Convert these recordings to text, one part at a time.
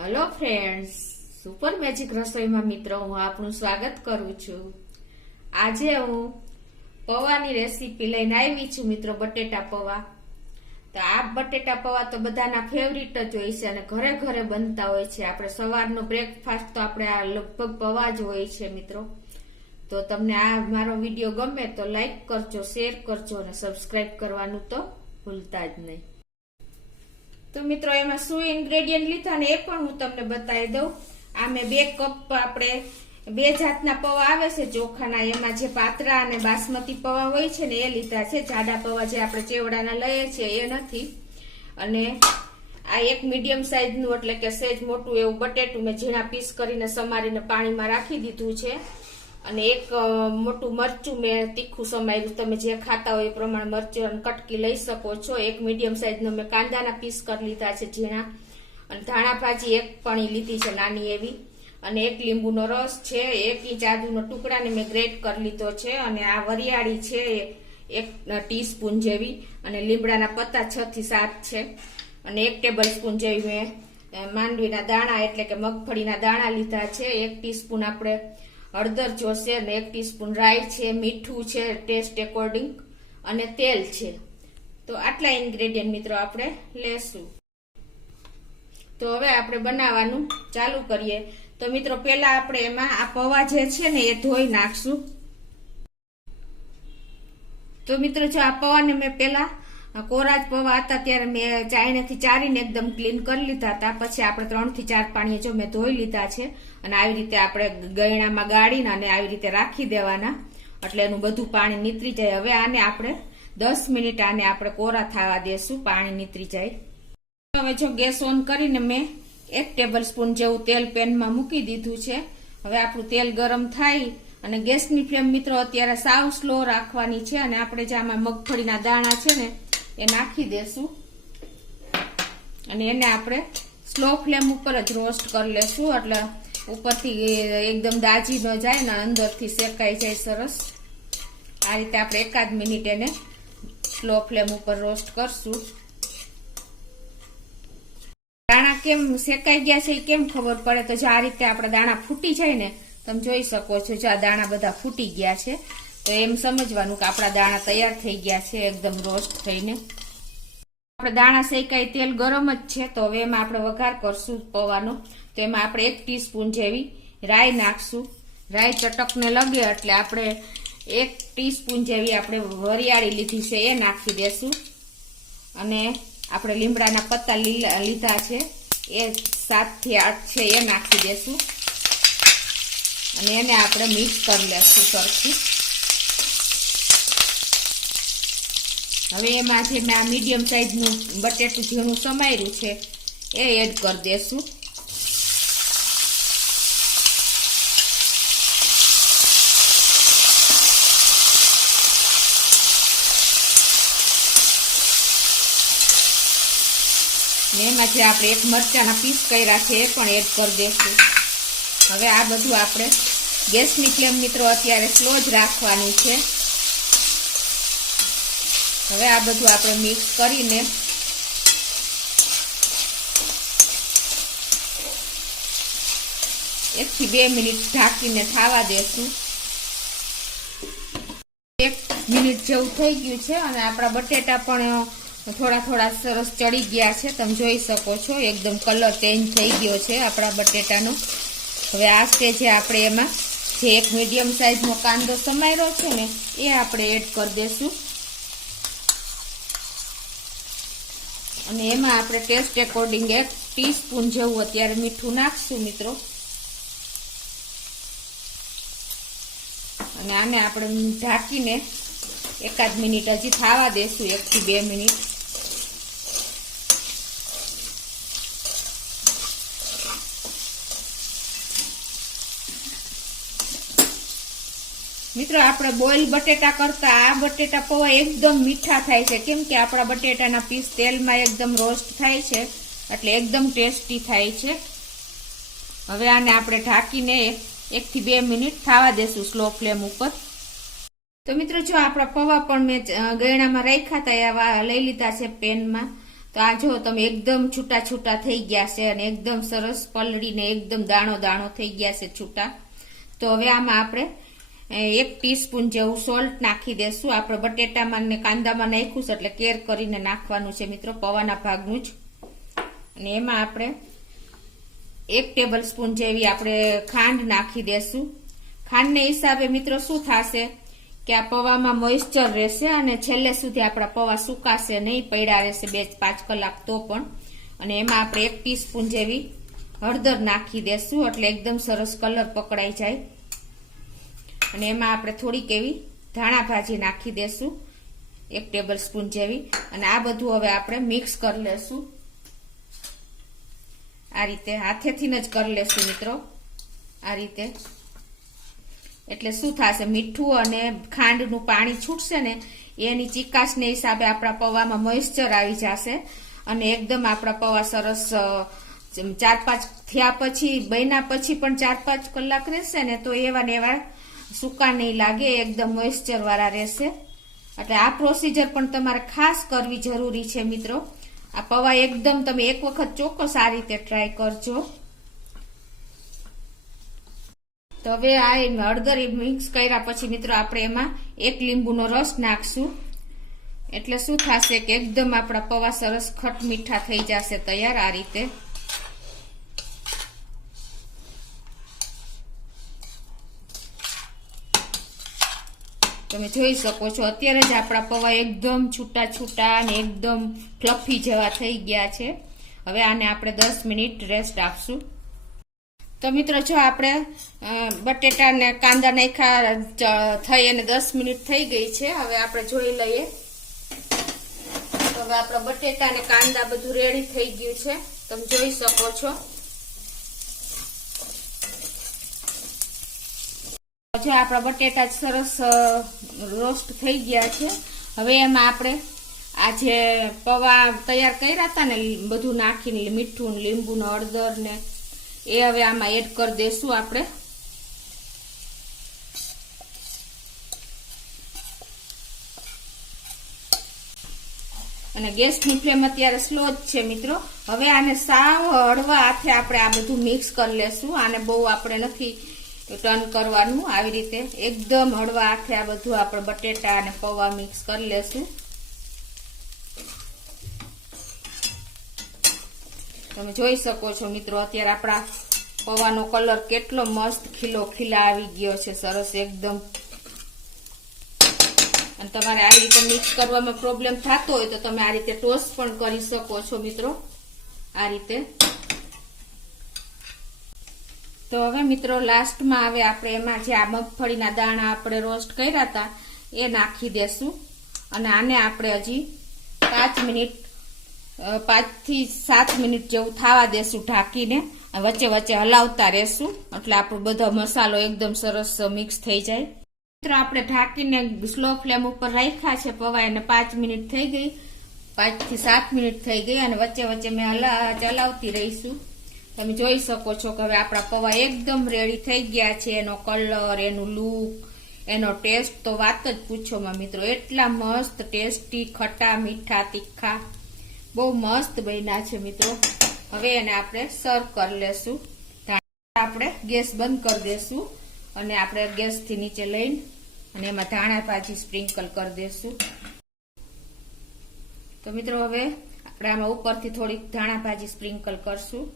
Hello friends, super magic રસોઈમાં મિત્રો હું આપનું સ્વાગત કરું છું। આજે હું પૌવાની રેસીપી લઈને આવી છું મિત્રો, બટેટા પૌવા। તો આ બટેટા પૌવા તો બધાના ફેવરિટ જ હોય છે અને ઘરે ઘરે બનતા હોય છે। આપણે સવારનો બ્રેકફાસ્ટ તો આપણે આ લગભગ પૌવા જ હોય છે મિત્રો। તો તમને આ મારો વિડીયો ગમે તો લાઈક કરજો, શેર કરજો અને સબસ્ક્રાઇબ કરવાનું તો ભૂલતા જ નહીં। તો મિત્રો એમાં શું ઇન્ગ્રેડિયન્ટ લીધા ને એ પણ હું તમને બતાવી દઉં। આ મેં 2 કપ આપણે 2 જાતના પૌવા આવે છે ચોખાના, એમાં જે પાતરા અને બાસમતી પૌવા હોય છે ને એ લીધા છે। જાડા પૌવા જે આપણે ચેવડાના લઈએ છીએ એ નથી। અને આ એક મીડિયમ સાઈઝનું એટલે કે સેજ મોટું એવું બટેટું મેં ઝીણા પીસ કરીને સમારીને પાણીમાં રાખી દીધું છે। અને એક મોટું મરચું મેં તીખું સમાર્યું, તમે જે ખાતા હોય એ પ્રમાણે મરચું કટકી લઈ શકો છો। એક મીડિયમ સાઈઝનો મેં કાંદાના પીસ કરી લીધા છે ઝીણા, અને ધાણા ભાજી એક પણી લીધી છે નાની એવી, અને એક લીંબુનો રસ છે, 1 ઇંચ આદુનો ટુકડાને મેં ગ્રેટ કરી લીધો છે, અને આ વરિયાળી છે 1 ટીસ્પૂન જેવી, અને લીમડાના પત્તા 6 થી 7 છે, અને 1 ટેબલ સ્પૂન જેવી મેં માંડવીના દાણા એટલે કે મગફળીના દાણા લીધા છે, 1 ટીસ્પૂન આપણે હળદર જોશે, અને 1 ટીસ્પૂન રાઈ છે, મીઠું છે ટેસ્ટ એકોર્ડિંગ, અને તેલ છે। તો આટલા ઇન્ગ્રેડિયન્ટ મિત્રો આપણે લેશું। તો હવે આપણે બનાવવાનું ચાલુ કરીએ। તો મિત્રો પહેલા આપણે એમાં આ પૌવા જે છે ને એ ધોઈ નાખશું। તો મિત્રો જો આ પૌવાને મેં પહેલા કોરા જ પૌવા હતા ત્યારે મેં ચાયણાથી ચારીને એકદમ ક્લીન કરી લીધા હતા, પછી આપણે 3 થી 4 પાણીએ જો મેં ધોઈ લીધા છે, અને આવી રીતે આપણે ગયણામાં ગાળીને અને આવી રીતે રાખી દેવાના, એટલે એનું બધું પાણી નીતરી જાય। હવે આને આપણે 10 મિનિટ આને આપણે કોરા થવા દેશું, પાણી નીતરી જાય। હવે જો ગેસ ઓન કરીને મેં 1 ટેબલ સ્પૂન જેવું તેલ પેનમાં મૂકી દીધું છે। હવે આપણું તેલ ગરમ થાય અને ગેસની ફ્લેમ મિત્રો અત્યારે સાવ સ્લો રાખવાની છે, અને આપણે જે આમાં મગફળીના દાણા છે ને એ નાખી દેશું, અને એને આપણે સ્લો ફ્લેમ ઉપર જ રોસ્ટ કરી લેશું, એટલે ઉપરથી એકદમ દાજી ન જાય ને અંદરથી શેકાઈ જાય સરસ। આ રીતે આપણે 1 મિનિટ એને સ્લો ફ્લેમ ઉપર રોસ્ટ કરશું। દાણા કેમ શેકાઈ ગયા છે એ કેમ ખબર પડે, તો જો આ રીતે આપણા દાણા ફૂટી જાય ને, તમે જોઈ શકો છો જો આ દાણા બધા ફૂટી ગયા છે, તો એમ સમજવાનું કે આપણા દાણા તૈયાર થઈ ગયા છે એકદમ રોસ્ટ થઈને। આપણે દાણા શેકાય, તેલ ગરમ જ છે, તો હવે એમાં આપણે વઘાર કરશું પૌવાનો। તો એમાં આપણે 1 ટીસ્પૂન જેવી રાઈ નાખશું। રાઈ ચટકને લગે એટલે આપણે 1 ટીસ્પૂન જેવી આપણે વરિયાળી લીધી છે એ નાખી દેશું, અને આપણે લીમડાના પત્તા લીધા છે એ 7 થી 8 છે એ નાખી દેશું, અને એને આપણે મિક્સ કરી લેશું સરખી। હવે એમાં જે મેં આ મીડિયમ સાઈઝનું બટેટું ઝીણું સમાર્યું છે એ એડ કરી દેશું। ને એમાં જે આપણે 1 મરચાના પીસ કર્યા છે એ પણ એડ કરી દેશું। હવે આ બધું આપણે ગેસની ફ્લેમ મિત્રો અત્યારે સ્લો જ રાખવાની છે। હવે આ બધું આપણે મિક્સ કરીને 1 થી 2 મિનિટ ઢાંકીને થવા દેશું। 1 મિનિટ જેવું થઈ ગયું છે, અને આપણા બટેટા પણ થોડા સરસ ચડી ગયા છે, તમે જોઈ શકો છો એકદમ કલર ચેન્જ થઈ ગયો છે આપણા બટેટાનો। હવે આ સ્ટેજે આપણે એમાં જે 1 મીડિયમ સાઈઝનો કાંદો સમાર્યો છે ને એ આપણે એડ કરી દેશું, અને એમાં આપણે ટેસ્ટ એકોર્ડિંગ 1 ટીસ્પૂન જેવું અત્યારે મીઠું નાખશું મિત્રો, અને આને આપણે ઢાંકીને 1 મિનિટ હજી થવા દેશું, 1 થી 2 મિનિટ। મિત્રો આપણે બોઇલ બટેટા કરતા આ બટેટા પૌવા એકદમ મીઠા થાય છે, કેમ કે આપણા બટેટાના પીસ તેલમાં એકદમ રોસ્ટ થાય છે, એટલે એકદમ ટેસ્ટી થાય છે। હવે આને આપણે ઢાંકીને 1 થી 2 મિનિટ થવા દેશું સ્લો ફ્લેમ ઉપર। તો મિત્રો જો આપણા પૌવા પણ મેં ગયણામાં રાખ્યા હતા એવા લઈ લીધા છે પેનમાં, તો આ જો તમે એકદમ છૂટા છૂટા થઈ ગયા છે અને એકદમ સરસ પલળીને એકદમ દાણો દાણો થઈ ગયા છે છૂટા. તો હવે આમાં આપણે 1 ટીસ્પૂન જેવું સોલ્ટ નાખી દેશું. આપણે બટેટામાં ને કાંદામાં નાખ્યું છે એટલે કેર કરીને નાખવાનું છે મિત્રો, પૌવાના ભાગનું જ. અને એમાં આપણે 1 ટેબલ સ્પૂન જેવી આપણે ખાંડ નાખી દેશું. ખાંડને હિસાબે મિત્રો શું થશે કે આ પૌવામાં મોઇસ્ચર રહેશે અને છેલ્લે સુધી આપણા પૌવા સુકાશે નહીં, પડ્યા રહેશે 2-5 કલાક તો પણ. અને એમાં આપણે 1 ટીસ્પૂન જેવી હળદર નાખી દેશું એટલે એકદમ સરસ કલર પકડાઈ જાય. અને એમાં આપણે થોડીક એવી ધાણા ભાજી નાખી દેશું 1 ટેબલ સ્પૂન જેવી. અને આ બધું હવે આપણે મિક્સ કરી લેશું. આ રીતે હાથેથી જ કરી લેશું મિત્રો, આ રીતે. એટલે શું થશે, મીઠું અને ખાંડનું પાણી છૂટશે ને એની ચીકાશને હિસાબે આપણા પૌવામાં મોઇસ્ચર આવી જશે અને એકદમ આપણા પૌવા સરસ 4-5 થયા પછી, બન્યા પછી પણ 4-5 કલાક રહેશે ને તો એવા ને એવા સૂકા નહીં લાગે, એકદમ મોઇસ્ચર વાળા રહેશે. એટલે આ પ્રોસીજર પણ તમારે ખાસ કરવી જરૂરી છે મિત્રો. આ પૌવા એકદમ તમે એક વખત ચોક્કસ આ રીતે ટ્રાય કરજો. તો હવે આ હળદર મિક્સ કર્યા પછી મિત્રો આપણે એમાં 1 લીંબુનો રસ નાખશું. એટલે શું થશે કે એકદમ આપણા પૌવા સરસ ખટ મીઠા થઈ જશે તૈયાર. આ રીતે તમે જોઈ શકો છો અત્યારે જ આપણા પૌવા એકદમ છૂટા છૂટા અને એકદમ ફ્લફી જેવા થઈ ગયા છે. હવે આને આપણે 10 મિનિટ રેસ્ટ આપશું. તો મિત્રો જો આપણે બટેટા ને કાંદા નાખ્યા થઈ અને 10 મિનિટ થઈ ગઈ છે. હવે આપણે જોઈ લઈએ. તો હવે આપણા બટેટા ને કાંદા બધું રેડી થઈ ગયું છે, તમે જોઈ શકો છો. જો આપણા બટેટા સરસ રોસ્ટ થઈ ગયા છે. હવે એમાં આપણે આ જે પૌવા તૈયાર કર્યા હતા ને બધું નાખીને મીઠું, લીંબુ, હળદર ને એ હવે આમાં એડ કરી દેશું આપણે. અને ગેસની ફ્લેમ અત્યારે સ્લો જ છે મિત્રો. હવે આને સાવ હળવા હાથે આપણે આ બધું મિક્સ કરી લેશું. આને બહુ આપણે નથી ટર્ન કરવાનું, આવી રીતે એકદમ હળવા હાથે આ બધું આપણે બટેટા અને પૌવા મિક્સ કરી લેશું. તમે જોઈ શકો છો મિત્રો અત્યારે આપણા પૌવાનો કલર કેટલો મસ્ત ખીલા આવી ગયો છે, સરસ એકદમ. અને તમારે આવી રીતે મિક્સ કરવામાં પ્રોબ્લેમ થતો હોય તો તમે આ રીતે ટોસ્ટ પણ કરી શકો છો મિત્રો, આ રીતે. તો હવે મિત્રો લાસ્ટમાં હવે આપણે એમાં જે આ મગફળીના દાણા આપણે રોસ્ટ કર્યા હતા એ નાખી દેશું. અને આને આપણે હજી 5 થી 7 મિનિટ જેવું થવા દેશું ઢાંકીને. વચ્ચે વચ્ચે હલાવતા રહેશું એટલે આપણો બધો મસાલો એકદમ સરસ મિક્સ થઈ જાય. મિત્રો આપણે ઢાંકીને સ્લો ફ્લેમ ઉપર રાખ્યા છે પૌવા, એને 5 મિનિટ થઈ ગઈ, 5 થી 7 મિનિટ થઈ ગઈ. અને વચ્ચે વચ્ચે મેં હલાવતી રહીશું. તમે જોઈ શકો છો કે હવે આપણા પૌવા એકદમ રેડી થઈ ગયા છે. એનો કલર, એનું લુક, એનો ટેસ્ટ તો વાત જ પૂછોમાં મિત્રો. એટલા મસ્ત ટેસ્ટી, ખટા, મીઠા, તીખા, બહુ મસ્ત બન્યા છે મિત્રો. હવે એને આપણે સર્વ કરી લેશું. આપણે ગેસ બંધ કરી દેશું અને આપણે ગેસથી નીચે લઈને અને એમાં ધાણા ભાજી સ્પ્રિંકલ કરી દેશું. તો મિત્રો હવે આપણે આમાં ઉપરથી થોડીક ધાણા ભાજી સ્પ્રિંકલ કરશું.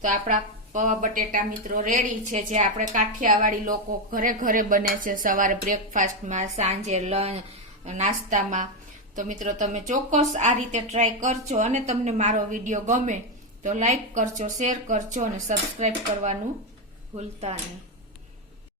તો આપણા પૌવા બટેટા મિત્રો રેડી છે, જે આપણે કાઠિયાવાડી લોકો ઘરે ઘરે બને છે, સવારે બ્રેકફાસ્ટમાં, સાંજે નાસ્તામાં. તો મિત્રો તમે ચોક્કસ આ રીતે ટ્રાય કરજો. અને તમને મારો વિડીયો ગમે તો લાઈક કરજો, શેર કરજો અને સબસ્ક્રાઈબ કરવાનું ભૂલતા નહીં.